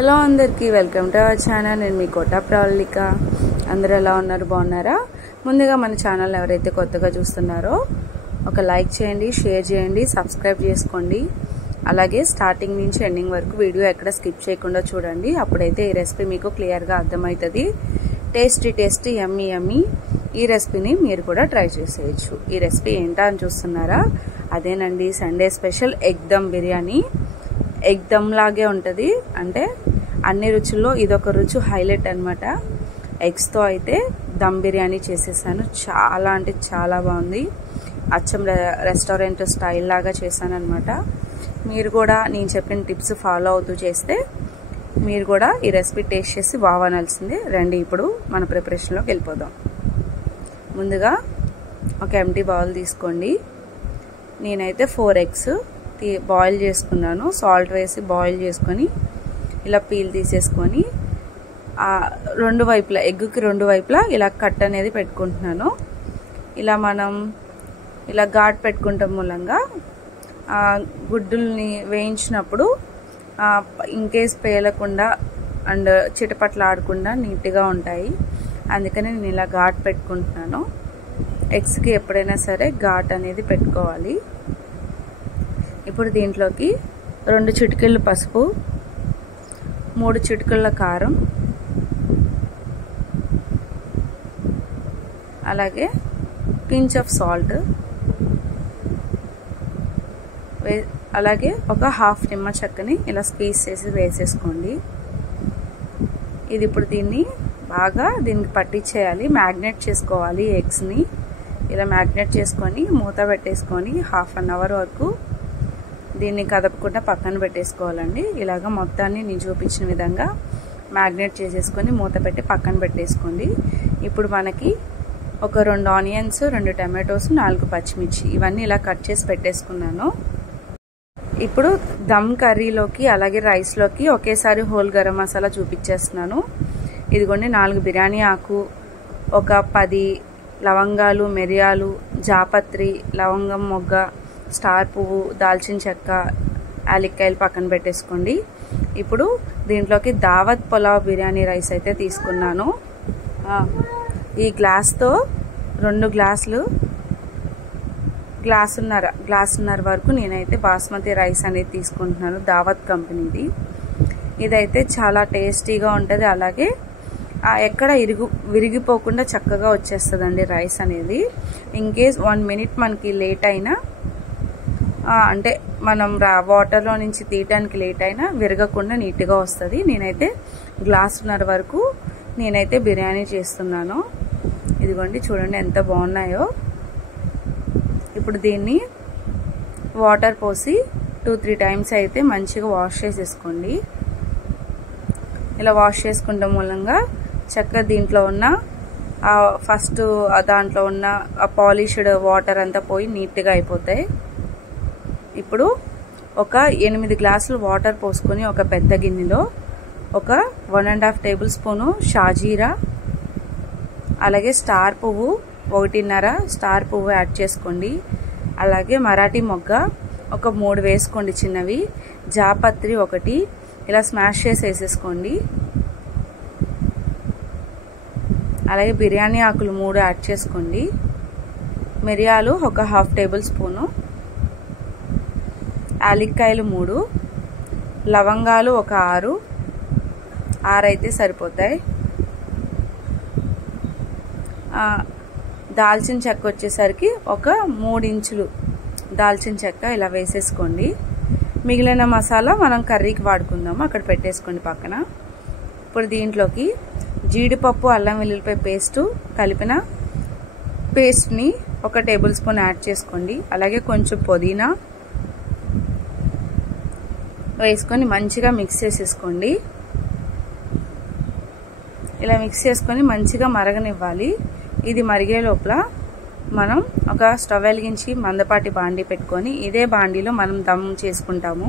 Hello అందరికీ welcome to our channel. నేను మీ కోట ప్రవళిక. అందరూ ఎలా ఉన్నారు, బాగున్నారా? ముందుగా మన ఛానల్ ఎవరైతే కొత్తగా చూస్తున్నారో ఒక లైక్ చేయండి, షేర్ చేయండి, సబ్స్క్రైబ్ చేసుకోండి. అలాగే స్టార్టింగ్ నుంచి ఎండింగ్ వరకు వీడియో ఎక్కడ స్కిప్ చేయకుండా చూడండి. అప్పుడైతే ఈ రెసిపీ మీకు క్లియర్గా అర్థమవుతుంది. టేస్టీ యమ్మీ యమ్మీ ఈ రెసిపీని మీరు కూడా ట్రై చేసేయచ్చు. ఈ రెసిపీ ఏంటా అని చూస్తున్నారా? అదేనండి, Sunday special egg dum biryani. Egg dum లాగే ఉంటుంది, అంటే అన్ని రుచుల్లో ఇదొక రుచి హైలైట్ అనమాట. ఎగ్స్తో అయితే దమ్ బిర్యానీ చేసేసాను. చాలా అంటే చాలా బాగుంది. అచ్చం రెస్టారెంట్ స్టైల్ లాగా చేశాను అనమాట. మీరు కూడా నేను చెప్పిన టిప్స్ ఫాలో అవుతూ చేస్తే మీరు కూడా ఈ రెసిపీ టేస్ట్ చేసి బాగానాల్సిందే. రండి ఇప్పుడు మన ప్రిపరేషన్లోకి వెళ్ళిపోదాం. ముందుగా ఒక ఎంటీ బౌల్ తీసుకోండి. నేనైతే 4 ఎగ్స్ బాయిల్ చేసుకున్నాను. సాల్ట్ వేసి బాయిల్ చేసుకొని ఇలా పీల్ తీసేసుకొని రెండు వైపులా ఎగ్గుకి రెండు వైపులా ఇలా కట్ అనేది పెట్టుకుంటున్నాను. ఇలా మనం ఇలా ఘాట్ పెట్టుకుంటాం మూలంగా గుడ్డుల్ని వేయించినప్పుడు ఇన్కేస్ పేలకుండా అండ్ చిటపట్లు ఆడకుండా నీట్గా ఉంటాయి. అందుకని నేను ఇలా ఘాట్ పెట్టుకుంటున్నాను. ఎగ్స్కి ఎప్పుడైనా సరే ఘాట్ అనేది పెట్టుకోవాలి. ఇప్పుడు దీంట్లోకి 2 చిటికెళ్ళు పసుపు, 3 చిటికెళ్ళ కారం, అలాగే పించ్ ఆఫ్ సాల్ట్, అలాగే ఒక హాఫ్ నిమ్మ చెక్కని ఇలా స్క్వీజ్ చేసి వేసేసుకోండి. ఇది ఇప్పుడు దీనికి పట్టించేయాలి. మ్యాగ్నేట్ చేసుకోవాలి. ఎగ్స్ని ఇలా మ్యాగ్నేట్ చేసుకొని మూత పెట్టేసుకొని హాఫ్ అన్ అవర్ వరకు దీన్ని కదపకుండా పక్కన పెట్టేసుకోవాలండి. ఇలాగ మొత్తాన్ని నేను చూపించిన విధంగా మ్యాగ్నేట్ చేసేసుకొని మూత పెట్టి పక్కన పెట్టేసుకోండి. ఇప్పుడు మనకి ఒక 2 ఆనియన్స్, 2 టమాటోస్, 4 పచ్చిమిర్చి ఇవన్నీ ఇలా కట్ చేసి పెట్టేసుకున్నాను. ఇప్పుడు దమ్ కర్రీలోకి అలాగే రైస్లోకి ఒకేసారి హోల్ గరం మసాలా చూపించేస్తున్నాను. ఇదిగోండి 4 బిర్యానీ ఆకు, ఒక 10 లవంగాలు, మిరియాలు, జాపత్రి, లవంగం మొగ్గ, స్టార్ పువ్వు, దాల్చిన చెక్క, యాలక్కాయలు పక్కన పెట్టేసుకోండి. ఇప్పుడు దీంట్లోకి దావత్ పులావ్ బిర్యానీ రైస్ అయితే తీసుకున్నాను. ఈ గ్లాస్తో 2 గ్లాసులు గ్లాసున్నర వరకు నేనైతే బాస్మతి రైస్ అనేది తీసుకుంటున్నాను. దావత్ కంపెనీది. ఇదైతే చాలా టేస్టీగా ఉంటుంది. అలాగే ఎక్కడ విరిగిపోకుండా చక్కగా వచ్చేస్తుందండి రైస్ అనేది. ఇన్కేస్ 1 మినిట్ మనకి లేట్ అయినా, అంటే మనం వాటర్లో నుంచి తీయటానికి లేట్ అయినా విరగకుండా నీట్గా వస్తుంది. నేనైతే గ్లాసున్నర వరకు నేనైతే బిర్యానీ చేస్తున్నాను. ఇదిగోండి చూడండి ఎంత బాగున్నాయో. ఇప్పుడు దీన్ని వాటర్ పోసి 2-3 టైమ్స్ అయితే మంచిగా వాష్ చేసేసుకోండి. ఇలా వాష్ చేసుకుంటాం మూలంగా చక్కగా దీంట్లో ఉన్న ఫస్ట్ దాంట్లో ఉన్న పాలిష్డ్ వాటర్ అంతా పోయి నీట్గా అయిపోతాయి. ఇప్పుడు ఒక 8 గ్లాసులు వాటర్ పోసుకొని ఒక పెద్ద గిన్నెలో ఒక 1.5 టేబుల్ స్పూను షాజీరా, అలాగే స్టార్ పువ్వు 1.5 స్టార్ పువ్వు యాడ్ చేసుకోండి. అలాగే మరాఠీ మొగ్గ ఒక 3 వేసుకోండి చిన్నవి, జాపత్రి 1 ఇలా స్మాష్ చేసి వేసేసుకోండి. అలాగే బిర్యానీ ఆకులు 3 యాడ్ చేసుకోండి. మిరియాలు ఒక 1/2 టేబుల్ స్పూను, యాలక్కాయలు 3, లవంగాలు ఒక 6 అయితే సరిపోతాయి. దాల్చిన చెక్క వచ్చేసరికి ఒక 3 ఇంచులు దాల్చిన చెక్క ఇలా వేసేసుకోండి. మిగిలిన మసాలా మనం కర్రీకి వాడుకుందాము, అక్కడ పెట్టేసుకోండి పక్కన. ఇప్పుడు దీంట్లోకి జీడిపప్పు, అల్లం వెల్లుల్లిపాయ పేస్టు కలిపిన పేస్ట్ని ఒక టేబుల్ స్పూన్ యాడ్ చేసుకోండి. అలాగే కొంచెం పుదీనా వేసుకొని మంచిగా మిక్స్ చేసేసుకోండి. ఇలా మిక్స్ చేసుకొని మంచిగా మరగనివ్వాలి. ఇది మరిగే లోపల మనం ఒక స్టవ్ వెలిగించి మందపాటి బాండీ పెట్టుకొని ఇదే బాండీలో మనం దమ్ చేసుకుంటాము.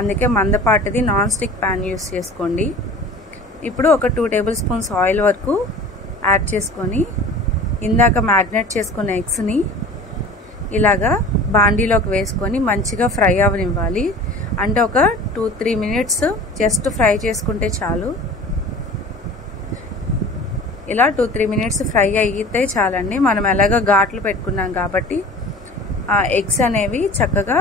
అందుకే మందపాటిది నాన్ స్టిక్ ప్యాన్ యూస్ చేసుకోండి. ఇప్పుడు ఒక 2 టేబుల్ స్పూన్స్ ఆయిల్ వరకు యాడ్ చేసుకొని ఇందాక మ్యాగ్నేట్ చేసుకున్న ఎగ్స్ని ఇలాగా బాండీలోకి వేసుకొని మంచిగా ఫ్రై అవ్వనివ్వాలి. అంటే ఒక 2-3 మినిట్స్ జస్ట్ ఫ్రై చేసుకుంటే చాలు. ఇలా 2-3 మినిట్స్ ఫ్రై అయితే చాలండి. మనం ఎలాగో ఘాట్లు పెట్టుకున్నాం కాబట్టి ఎగ్స్ అనేవి చక్కగా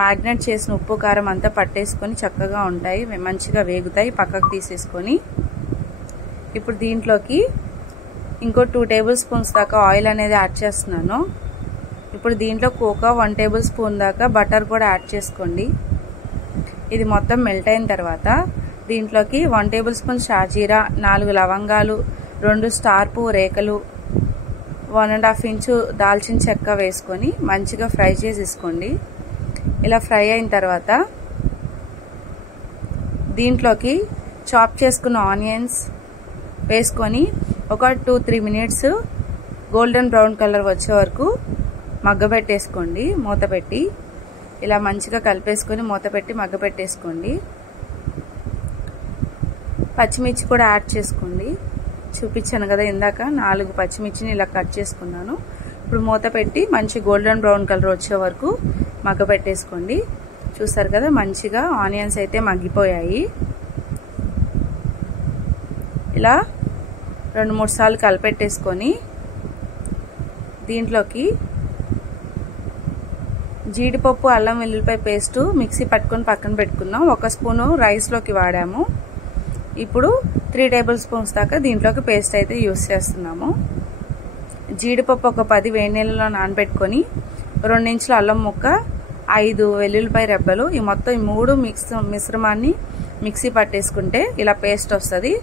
మ్యాగ్నేట్ చేసిన ఉప్పు కారం అంతా పట్టేసుకొని చక్కగా ఉంటాయి, మంచిగా వేగుతాయి. పక్కకు తీసేసుకొని ఇప్పుడు దీంట్లోకి ఇంకో 2 టేబుల్ స్పూన్స్ దాకా ఆయిల్ అనేది యాడ్ చేస్తున్నాను. ఇప్పుడు దీంట్లో కోకా 1 టేబుల్ స్పూన్ దాకా బటర్ కూడా యాడ్ చేసుకోండి. ఇది మొత్తం మెల్ట్ అయిన తర్వాత దీంట్లోకి 1 టేబుల్ స్పూన్ షాజీరా, 4 లవంగాలు, 2 స్టార్ పువ్వు రేకలు, 1.5 ఇంచు దాల్చిన చెక్క వేసుకొని మంచిగా ఫ్రై చేసేసుకోండి. ఇలా ఫ్రై అయిన తర్వాత దీంట్లోకి చాప్ చేసుకున్న ఆనియన్స్ వేసుకొని ఒక 2-3 మినిట్స్ గోల్డెన్ బ్రౌన్ కలర్ వచ్చే వరకు మగ్గబెట్టేసుకోండి. మూత పెట్టి ఇలా మంచిగా కలిపేసుకొని మూత పెట్టి మగ్గబెట్టేసుకోండి. పచ్చిమిర్చి కూడా యాడ్ చేసుకోండి. చూపించాను కదా ఇందాక 4 పచ్చిమిర్చిని ఇలా కట్ చేసుకున్నాను. ఇప్పుడు మూత పెట్టి మంచి గోల్డెన్ బ్రౌన్ కలర్ వచ్చే వరకు మగ్గబెట్టేసుకోండి. చూసారు కదా మంచిగా ఆనియన్స్ అయితే మగ్గిపోయాయి. ఇలా 2-3 సార్లు కలిపెట్టేసుకొని దీంట్లోకి జీడిపప్పు, అల్లం వెల్లుల్లిపాయ పేస్టు మిక్సీ పట్టుకొని పక్కన పెట్టుకున్నాం. 1 స్పూను రైస్లోకి వాడాము. ఇప్పుడు 3 టేబుల్ స్పూన్స్ దాకా దీంట్లోకి పేస్ట్ అయితే యూస్ చేస్తున్నాము. జీడిపప్పు ఒక 10 వేడి నీళ్ళలో నానబెట్టుకొని 2 ఇంచుల అల్లం ముక్క, 5 వెల్లుల్లిపాయ రెబ్బలు, ఈ మొత్తం ఈ 3 మిశ్రమాన్ని మిక్సీ పట్టేసుకుంటే ఇలా పేస్ట్ వస్తుంది.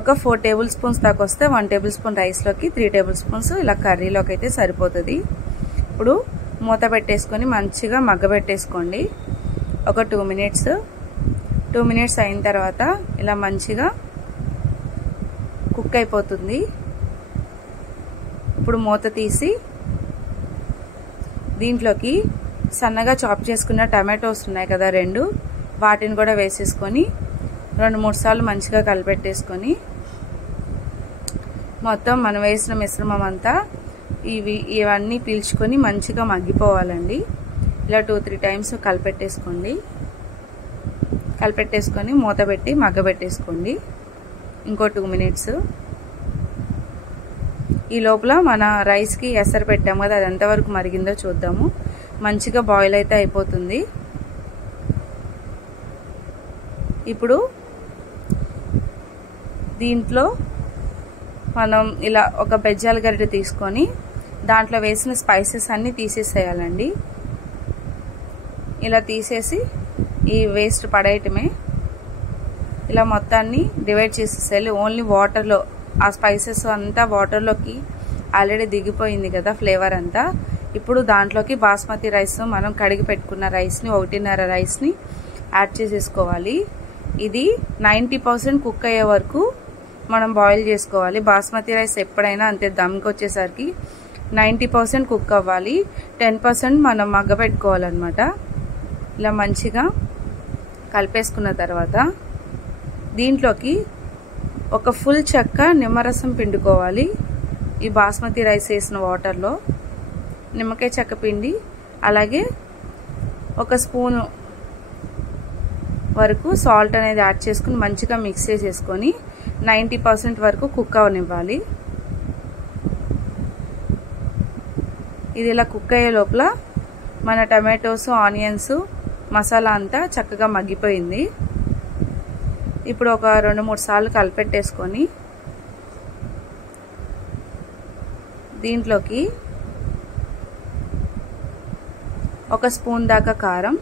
ఒక 4 టేబుల్ స్పూన్స్ దాకా వస్తే 1 టేబుల్ స్పూన్ రైస్లోకి, 3 టేబుల్ స్పూన్స్ ఇలా కర్రీలోకి అయితే సరిపోతుంది. ఇప్పుడు మూత పెట్టేసుకొని మంచిగా మగ్గబెట్టేసుకోండి. ఒక 2 మినిట్స్ అయిన తర్వాత ఇలా మంచిగా కుక్ అయిపోతుంది. ఇప్పుడు మూత తీసి దీంట్లోకి సన్నగా చాప్ చేసుకున్న టమాటోస్ ఉన్నాయి కదా 2, వాటిని కూడా వేసేసుకొని 2-3 సార్లు మంచిగా కలిపెట్టేసుకొని మొత్తం మనం వేసిన మిశ్రమం అంతా ఇవన్నీ పీల్చుకొని మంచిగా మగ్గిపోవాలండి. ఇలా 2-3 టైమ్స్ కలిపెట్టేసుకొని మూత పెట్టి మగ్గబెట్టేసుకోండి. ఇంకో 2 మినిట్స్. ఈ లోపల మన రైస్కి ఎసరు పెట్టాము కదా, అది ఎంతవరకు మరిగిందో చూద్దాము. మంచిగా బాయిల్ అయితే అయిపోతుంది. ఇప్పుడు దీంట్లో మనం ఇలా ఒక బెజ్జాల గరిటె తీసుకొని దాంట్లో వేసిన స్పైసెస్ అన్నీ తీసేసేయాలండి. ఇలా తీసేసి ఈ వేస్ట్ పడేయటమే. ఇలా మొత్తాన్ని డివైడ్ చేసేసేయాలి. ఓన్లీ వాటర్లో ఆ స్పైసెస్ అంతా వాటర్లోకి ఆల్రెడీ దిగిపోయింది కదా ఫ్లేవర్ అంతా. ఇప్పుడు దాంట్లోకి బాస్మతి రైస్, మనం కడిగి పెట్టుకున్న రైస్ని 1.5 రైస్ని యాడ్ చేసేసుకోవాలి. ఇది 90% కుక్ అయ్యే వరకు మనం బాయిల్ చేసుకోవాలి. బాస్మతి రైస్ ఎప్పుడైనా అంతే, దమ్కి వచ్చేసరికి 90% కుక్ అవ్వాలి, 10% మనం మగ్గబెట్టుకోవాలన్నమాట. ఇలా మంచిగా కలిపేసుకున్న తర్వాత దీంట్లోకి ఒక ఫుల్ చెక్క నిమ్మరసం పిండుకోవాలి. ఈ బాస్మతి రైస్ వేసిన వాటర్లో నిమ్మకాయ చెక్క పిండి, అలాగే 1 స్పూను వరకు సాల్ట్ అనేది యాడ్ చేసుకుని మంచిగా మిక్స్ చేసేసుకొని 90% వరకు కుక్ అవనివ్వాలి. ఇది ఇలా కుక్ అయ్యే లోపల మన టమాటోస్, ఆనియన్స్, మసాలా అంతా చక్కగా మగ్గిపోయింది. ఇప్పుడు ఒక 2-3 సార్లు కలిపెట్టేసుకొని దీంట్లోకి 1 స్పూన్ దాకా కారం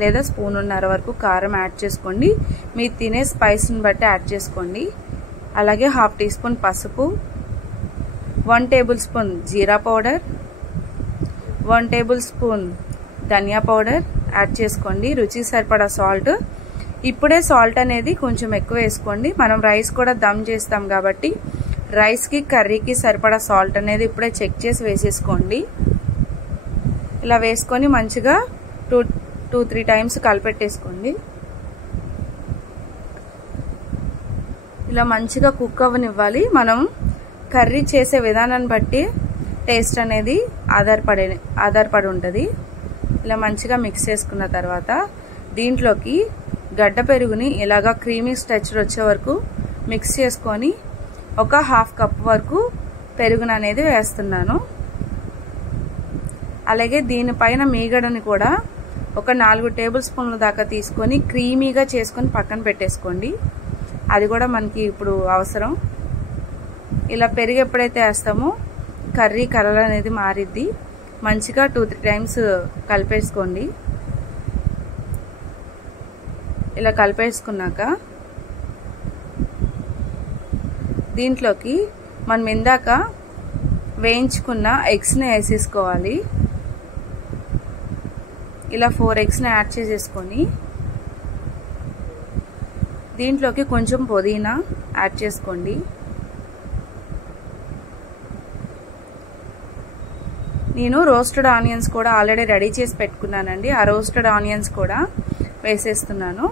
లేదా 1.5 స్పూన్ వరకు కారం యాడ్ చేసుకోండి. మీరు తినే స్పైస్ని బట్టి యాడ్ చేసుకోండి. అలాగే 1/2 టీ స్పూన్ పసుపు, 1 టేబుల్ స్పూన్ జీరా పౌడర్, 1 టేబుల్ స్పూన్ ధనియా పౌడర్ యాడ్ చేసుకోండి. రుచికి సరిపడా సాల్ట్. ఇప్పుడే సాల్ట్ అనేది కొంచెం ఎక్కువ వేసుకోండి. మనం రైస్ కూడా దమ్ చేస్తాం కాబట్టి రైస్కి, కర్రీకి సరిపడా సాల్ట్ అనేది ఇప్పుడే చెక్ చేసి వేసేసుకోండి. ఇలా వేసుకొని మంచిగా 2-3 టైమ్స్ కలిపెట్టేసుకోండి. ఇలా మంచిగా కుక్ అవ్వనివ్వాలి. మనం కర్రీ చేసే విధానాన్ని బట్టి టేస్ట్ అనేది ఆధారపడి ఉంటుంది. ఇలా మంచిగా మిక్స్ చేసుకున్న తర్వాత దీంట్లోకి గడ్డ పెరుగుని ఇలాగా క్రీమీ స్ట్రక్చర్ వచ్చే వరకు మిక్స్ చేసుకొని ఒక 1/2 కప్ వరకు పెరుగును అనేది వేస్తున్నాను. అలాగే దీనిపైన మీగడని కూడా ఒక 4 టేబుల్ స్పూన్ల దాకా తీసుకొని క్రీమీగా చేసుకొని పక్కన పెట్టేసుకోండి. అది కూడా మనకి ఇప్పుడు అవసరం. ఇలా పెరుగు ఎప్పుడైతే వేస్తామో కర్రీ కలర్ అనేది మారిద్ది. మంచిగా 2-3 టైమ్స్ కలిపేసుకోండి. ఇలా కలిపేసుకున్నాక దీంట్లోకి మనం ఇందాక వేయించుకున్న ఎగ్స్ని వేసేసుకోవాలి. ఇలా 4 ఎగ్స్ని యాడ్ చేసేసుకొని దీంట్లోకి కొంచెం పుదీనా యాడ్ చేసుకోండి. నేను రోస్టెడ్ ఆనియన్స్ కూడా ఆల్రెడీ రెడీ చేసి పెట్టుకున్నానండి. ఆ రోస్టెడ్ ఆనియన్స్ కూడా వేసేస్తున్నాను,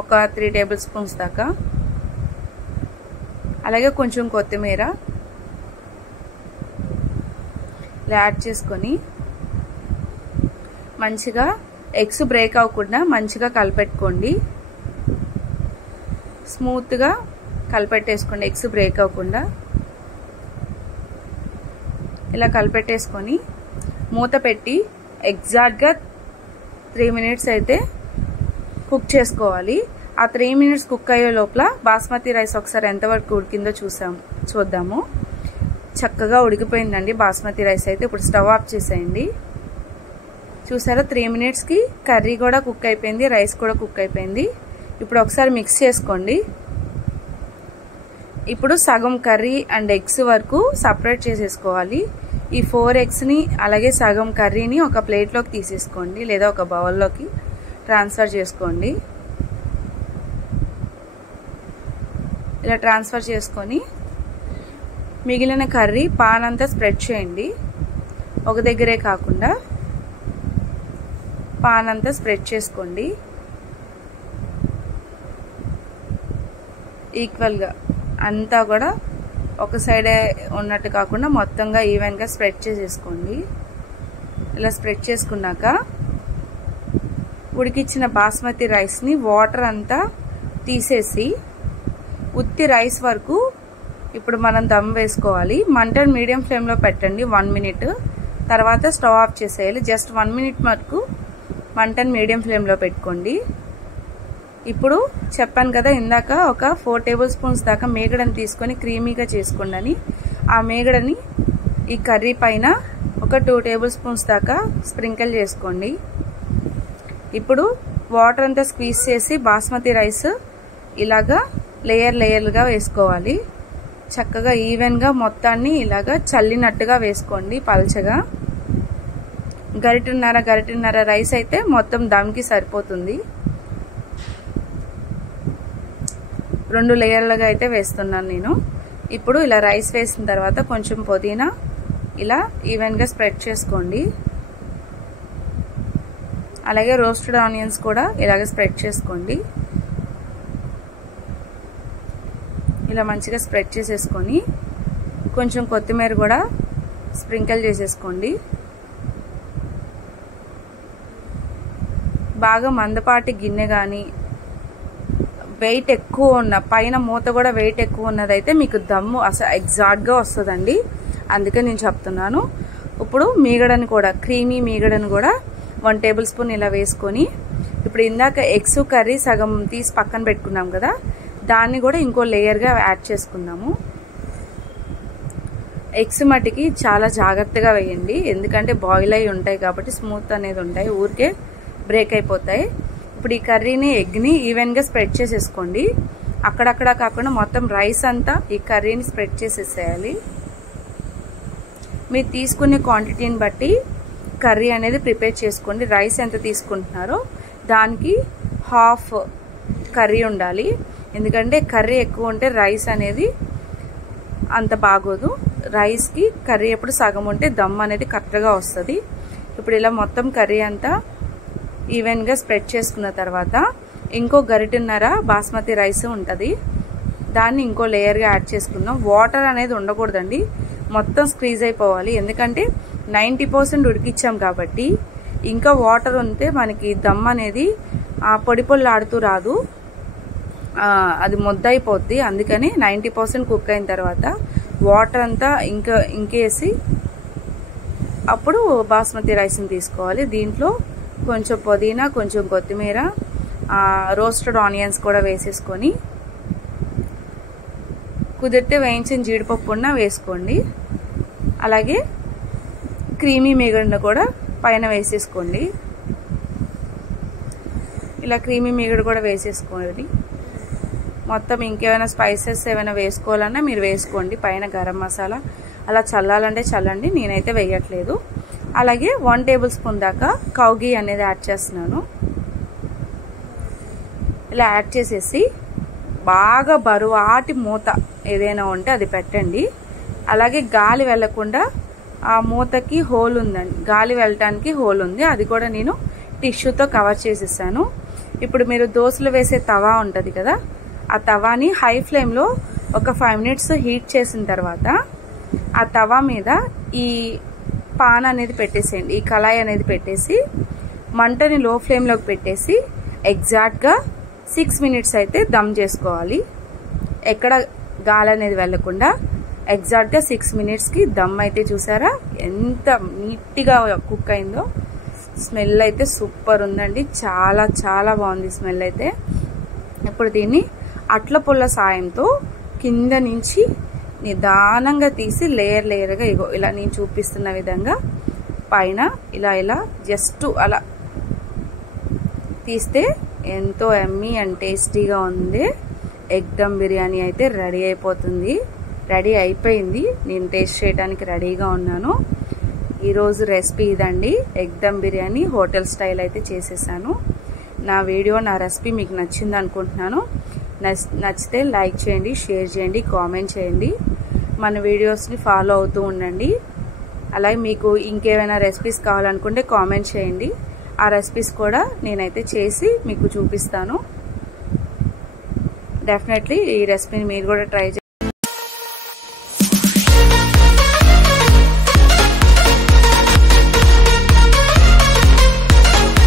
ఒక 3 టేబుల్ స్పూన్స్ దాకా. అలాగే కొంచెం కొత్తిమీర యాడ్ చేసుకొని మంచిగా ఎగ్స్ బ్రేక్ అవ్వకుండా మంచిగా కలిపెట్టుకోండి. స్మూత్గా కలిపెట్టేసుకోండి, ఎగ్స్ బ్రేక్ అవ్వకుండా. ఇలా కలిపెట్టేసుకొని మూత పెట్టి ఎగ్జాక్ట్గా 3 మినిట్స్ అయితే కుక్ చేసుకోవాలి. ఆ 3 మినిట్స్ కుక్ అయ్యే లోపల బాస్మతి రైస్ ఒకసారి ఎంతవరకు ఉడికిందో చూద్దాము. చక్కగా ఉడికిపోయిందండి బాస్మతి రైస్ అయితే. ఇప్పుడు స్టవ్ ఆఫ్ చేసేయండి. చూసారా, 3 మినిట్స్కి కర్రీ కూడా కుక్ అయిపోయింది, రైస్ కూడా కుక్ అయిపోయింది. ఇప్పుడు ఒకసారి మిక్స్ చేసుకోండి. ఇప్పుడు సగం కర్రీ అండ్ ఎగ్స్ వరకు సపరేట్ చేసేసుకోవాలి. ఈ 4 ఎగ్స్ని అలాగే సగం కర్రీని ఒక ప్లేట్లోకి తీసేసుకోండి, లేదా ఒక బౌల్లోకి ట్రాన్స్ఫర్ చేసుకోండి. ఇలా ట్రాన్స్ఫర్ చేసుకొని మిగిలిన కర్రీ పాన్ అంతా స్ప్రెడ్ చేయండి. ఒక దగ్గరే కాకుండా పాన్ అంతా స్ప్రెడ్ చేసుకోండి ఈక్వల్గా. అంతా కూడా ఒక సైడే ఉన్నట్టు కాకుండా మొత్తంగా ఈవెన్గా స్ప్రెడ్ చేసేసుకోండి. ఇలా స్ప్రెడ్ చేసుకున్నాక ఉడికిచ్చిన బాస్మతి రైస్ని వాటర్ అంతా తీసేసి ఉత్తి రైస్ వరకు ఇప్పుడు మనం దమ్ వేసుకోవాలి. మంటను మీడియం ఫ్లేమ్లో పెట్టండి 1 మినిట్. తర్వాత స్టవ్ ఆఫ్ చేసేయాలి. జస్ట్ 1 మినిట్ వరకు మంటను మీడియం ఫ్లేమ్లో పెట్టుకోండి. ఇప్పుడు చెప్పాను కదా ఇందాక ఒక 4 టేబుల్ స్పూన్స్ దాకా మేగడని తీసుకొని క్రీమీగా చేసుకోండి అని. ఆ మేగడని ఈ కర్రీ పైన ఒక 2 టేబుల్ స్పూన్స్ దాకా స్ప్రింకిల్ చేసుకోండి. ఇప్పుడు వాటర్ అంతా స్క్వీజ్ చేసి బాస్మతి రైస్ ఇలాగా లేయర్లుగా వేసుకోవాలి. చక్కగా ఈవెన్గా మొత్తాన్ని ఇలాగా చల్లినట్టుగా వేసుకోండి పల్చగా. గరిటన్నర రైస్ అయితే మొత్తం దమ్కి సరిపోతుంది. 2 లేయర్లుగా అయితే వేస్తున్నాను నేను. ఇప్పుడు ఇలా రైస్ వేసిన తర్వాత కొంచెం పుదీనా ఇలా ఈవెన్గా స్ప్రెడ్ చేసుకోండి. అలాగే రోస్టెడ్ ఆనియన్స్ కూడా ఇలాగే స్ప్రెడ్ చేసుకోండి. ఇలా మంచిగా స్ప్రెడ్ చేసేసుకొని కొంచెం కొత్తిమీర కూడా స్ప్రింకిల్ చేసేసుకోండి. బాగా మందపాటి గిన్నె కానీ వెయిట్ ఎక్కువ ఉన్న పైన మూత కూడా వెయిట్ ఎక్కువ ఉన్నదైతే మీకు దమ్ము అసలు ఎగ్జాక్ట్గా వస్తుందండి. అందుకే నేను చెప్తున్నాను. ఇప్పుడు మీగడని కూడా క్రీమీ మీగడని కూడా 1 టేబుల్ స్పూన్ ఇలా వేసుకొని ఇప్పుడు ఇందాక ఎగ్స్ కర్రీ సగం తీసి పక్కన పెట్టుకున్నాం కదా, దాన్ని కూడా ఇంకో లేయర్గా యాడ్ చేసుకుందాము. ఎగ్స్ మట్టికి చాలా జాగ్రత్తగా వేయండి, ఎందుకంటే బాయిల్ అయి ఉంటాయి కాబట్టి స్మూత్ అనేది ఉంటాయి, ఊరికే బ్రేక్ అయిపోతాయి. ఇప్పుడు ఈ కర్రీని ఎగ్ని ఈవెన్గా స్ప్రెడ్ చేసేసుకోండి. అక్కడక్కడ కాకుండా మొత్తం రైస్ అంతా ఈ కర్రీని స్ప్రెడ్ చేసేసేయాలి. మీరు తీసుకునే క్వాంటిటీని బట్టి కర్రీ అనేది ప్రిపేర్ చేసుకోండి. రైస్ ఎంత తీసుకుంటున్నారో దానికి హాఫ్ కర్రీ ఉండాలి, ఎందుకంటే కర్రీ ఎక్కువ ఉంటే రైస్ అనేది అంత బాగోదు. రైస్కి కర్రీ ఎప్పుడు సగం ఉంటే దమ్ అనేది కరెక్ట్గా వస్తుంది. ఇప్పుడు ఇలా మొత్తం కర్రీ అంతా ఈవెన్గా స్ప్రెడ్ చేసుకున్న తర్వాత ఇంకో గరిటెన్నర బాస్మతి రైస్ ఉంటుంది, దాన్ని ఇంకో లేయర్గా యాడ్ చేసుకుందాం. వాటర్ అనేది ఉండకూడదండి, మొత్తం స్క్వీజ్ అయిపోవాలి, ఎందుకంటే 90% ఉడికిచ్చాం కాబట్టి ఇంకా వాటర్ ఉంటే మనకి దమ్ అనేది పొడి పొల్లాడుతూ రాదు, అది ముద్ద అయిపోద్ది. అందుకని 90% కుక్ అయిన తర్వాత వాటర్ అంతా ఇంకేసి అప్పుడు బాస్మతి రైస్ని తీసుకోవాలి. దీంట్లో కొంచెం పుదీనా, కొంచెం కొత్తిమీర, రోస్టెడ్ ఆనియన్స్ కూడా వేసేసుకొని, కుదిరితే వేయించిన జీడిపప్పు ఉన్న వేసుకోండి. అలాగే క్రీమీ మీగడను కూడా పైన వేసేసుకోండి. ఇలా క్రీమీ మీగడ కూడా వేసేసుకోండి. మొత్తం ఇంకేమైనా స్పైసెస్ ఏమైనా వేసుకోవాలన్నా మీరు వేసుకోండి. పైన గరం మసాలా అలా చల్లాలంటే చల్లండి, నేనైతే వేయట్లేదు. అలాగే 1 టేబుల్ స్పూన్ దాకా కౌ ఘీ అనేది యాడ్ చేస్తున్నాను. ఇలా యాడ్ చేసేసి బాగా బరువాటి మూత ఏదైనా ఉంటే అది పెట్టండి. అలాగే గాలి వెళ్లకుండా ఆ మూతకి హోల్ ఉందండి, గాలి వెళ్ళటానికి హోల్ ఉంది, అది కూడా నేను టిష్యూతో కవర్ చేసేసాను. ఇప్పుడు మీరు దోశలు వేసే తవా ఉంటుంది కదా, ఆ తవాని హై ఫ్లేమ్లో ఒక 5 మినిట్స్ హీట్ చేసిన తర్వాత ఆ తవా మీద ఈ పాన్ అనేది పెట్టేసేయండి, ఈ కళాయి అనేది పెట్టేసి మంటని లో ఫ్లేమ్లోకి పెట్టేసి ఎగ్జాక్ట్గా 6 మినిట్స్ అయితే దమ్ చేసుకోవాలి. ఎక్కడ గాలి అనేది వెళ్లకుండా ఎగ్జాక్ట్గా 6 మినిట్స్కి దమ్ అయితే చూసారా ఎంత నీట్గా కుక్ అయిందో. స్మెల్ అయితే సూపర్ ఉందండి, చాలా చాలా బాగుంది స్మెల్ అయితే. ఇప్పుడు దీన్ని అట్ల పుల్ల సాయంతో కింద నుంచి నిదానంగా తీసి లేయర్ లేయర్గా ఇగో ఇలా నేను చూపిస్తున్న విధంగా పైన ఇలా జస్ట్ అలా తీస్తే ఎంతో యమ్మీ అండ్ టేస్టీగా ఉంది. ఎగ్ దమ్ బిర్యానీ అయితే రెడీ అయిపోతుంది, రెడీ అయిపోయింది. నేను టేస్ట్ చేయడానికి రెడీగా ఉన్నాను. ఈరోజు రెసిపీ ఇదండి, egg dum biryani hotel style అయితే చేసేసాను. నా వీడియో, నా రెసిపీ మీకు నచ్చింది అనుకుంటున్నాను. నచ్చితే లైక్ చేయండి, షేర్ చేయండి, కామెంట్ చేయండి. మన వీడియోస్ని ఫాలో అవుతూ ఉండండి. అలాగే మీకు ఇంకేమైనా రెసిపీస్ కావాలనుకుంటే కామెంట్ చేయండి, ఆ రెసిపీస్ కూడా నేనైతే చేసి మీకు చూపిస్తాను. డెఫినెట్లీ ఈ రెసిపీని మీరు కూడా ట్రై చేయండి.